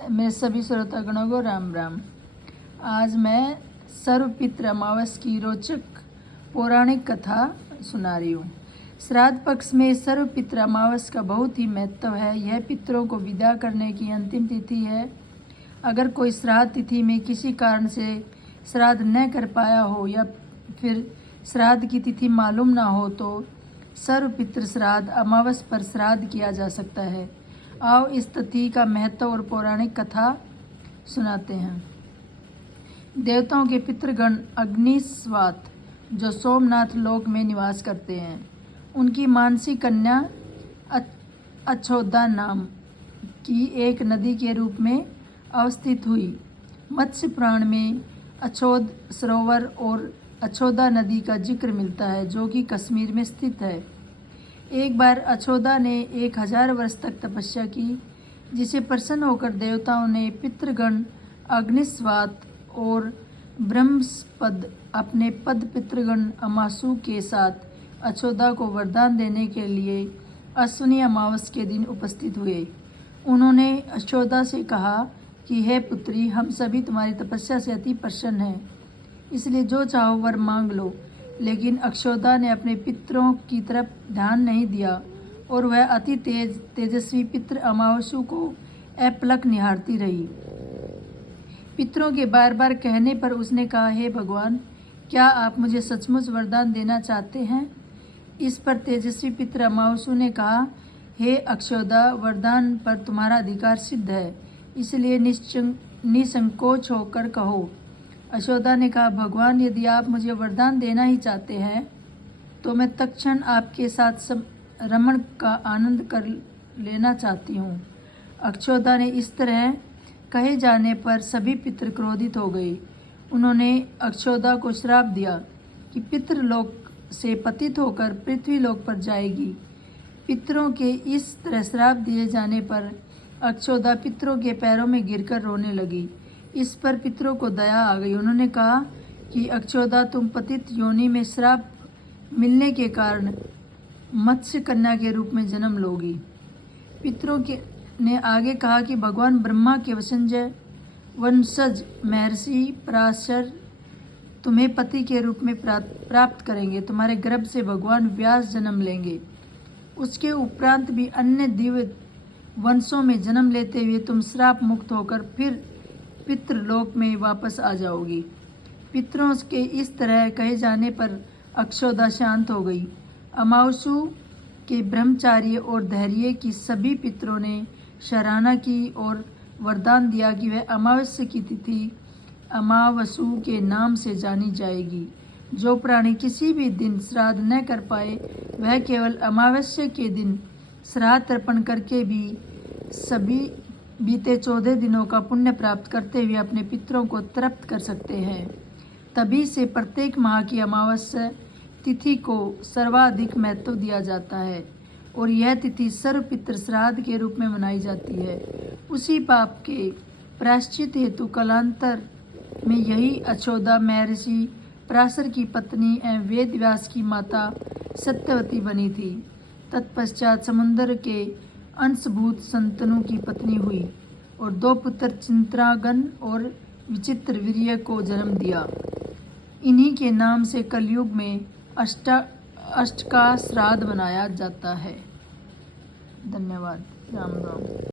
मेरे सभी श्रोतागणों को राम राम। आज मैं सर्वपितृ अमावस की रोचक पौराणिक कथा सुना रही हूँ। श्राद्ध पक्ष में सर्वपितृ अमावस का बहुत ही महत्व है। यह पितरों को विदा करने की अंतिम तिथि है। अगर कोई श्राद्ध तिथि में किसी कारण से श्राद्ध न कर पाया हो या फिर श्राद्ध की तिथि मालूम ना हो तो सर्वपितृ श्राद्ध अमावस पर श्राद्ध किया जा सकता है। आओ इस तिथि का महत्व और पौराणिक कथा सुनाते हैं। देवताओं के पितृगण अग्निस्वात जो सोमनाथ लोक में निवास करते हैं, उनकी मानसी कन्या अछोदा नाम की एक नदी के रूप में अवस्थित हुई। मत्स्य पुराण में अछोद सरोवर और अछोदा नदी का जिक्र मिलता है, जो कि कश्मीर में स्थित है। एक बार अछोदा ने 1000 वर्ष तक तपस्या की, जिसे प्रसन्न होकर देवताओं ने पितृगण अग्निस्वात और ब्रह्मस्पद अपने पद पितृगण अमासु के साथ अछोदा को वरदान देने के लिए अश्विनी अमावस के दिन उपस्थित हुए। उन्होंने अछोदा से कहा कि हे पुत्री, हम सभी तुम्हारी तपस्या से अति प्रसन्न हैं, इसलिए जो चाहो वर मांग लो। लेकिन अक्षोदा ने अपने पितरों की तरफ ध्यान नहीं दिया और वह अति तेजस्वी पितृ अमावसु को अपलक निहारती रही। पितरों के बार बार कहने पर उसने कहा, हे भगवान, क्या आप मुझे सचमुच वरदान देना चाहते हैं? इस पर तेजस्वी पितृ अमावसु ने कहा, हे अक्षोदा, वरदान पर तुम्हारा अधिकार सिद्ध है, इसलिए निसंकोच होकर कहो। अक्षोदा ने कहा, भगवान, यदि आप मुझे वरदान देना ही चाहते हैं तो मैं तत्क्षण आपके साथ रमण का आनंद कर लेना चाहती हूँ। अक्षोदा ने इस तरह कहे जाने पर सभी पितृ क्रोधित हो गए। उन्होंने अक्षोदा को श्राप दिया कि पितृलोक से पतित होकर पृथ्वीलोक पर जाएगी। पितरों के इस तरह श्राप दिए जाने पर अक्षोदा पितरों के पैरों में गिरकर रोने लगी। इस पर पितरों को दया आ गई। उन्होंने कहा कि अक्षोदा, तुम पतित योनि में श्राप मिलने के कारण मत्स्य कन्या के रूप में जन्म लोगी। पितरों ने आगे कहा कि भगवान ब्रह्मा के वंशज महर्षि पराशर तुम्हें पति के रूप में प्राप्त करेंगे। तुम्हारे गर्भ से भगवान व्यास जन्म लेंगे। उसके उपरांत भी अन्य दिव्य वंशों में जन्म लेते हुए तुम श्राप मुक्त होकर फिर पितृलोक में वापस आ जाओगी। पितरों के इस तरह कहे जाने पर अक्षोदा शांत हो गई। अमावसु के ब्रह्मचार्य और धैर्य की सभी पितरों ने सराहना की और वरदान दिया कि वह अमावस्या की तिथि अमावसु के नाम से जानी जाएगी। जो प्राणी किसी भी दिन श्राद्ध न कर पाए, वह केवल अमावस्या के दिन श्राद्ध तर्पण करके भी सभी बीते 14 दिनों का पुण्य प्राप्त करते हुए अपने पितरों को तृप्त कर सकते हैं। तभी से प्रत्येक माह की अमावस्या तिथि को सर्वाधिक महत्व दिया जाता है और यह तिथि सर्वपितृ श्राद्ध के रूप में मनाई जाती है। उसी पाप के प्रायश्चित हेतु कालांतर में यही अछोदा महर्षि पराशर की पत्नी एवं वेद व्यास की माता सत्यवती बनी थी। तत्पश्चात समुद्र के अंशभूत संतनु की पत्नी हुई और 2 पुत्र चिंत्रागन और विचित्र वीर्य को जन्म दिया। इन्हीं के नाम से कलयुग में अष्ट का श्राद्ध मनाया जाता है। धन्यवाद। राम राम।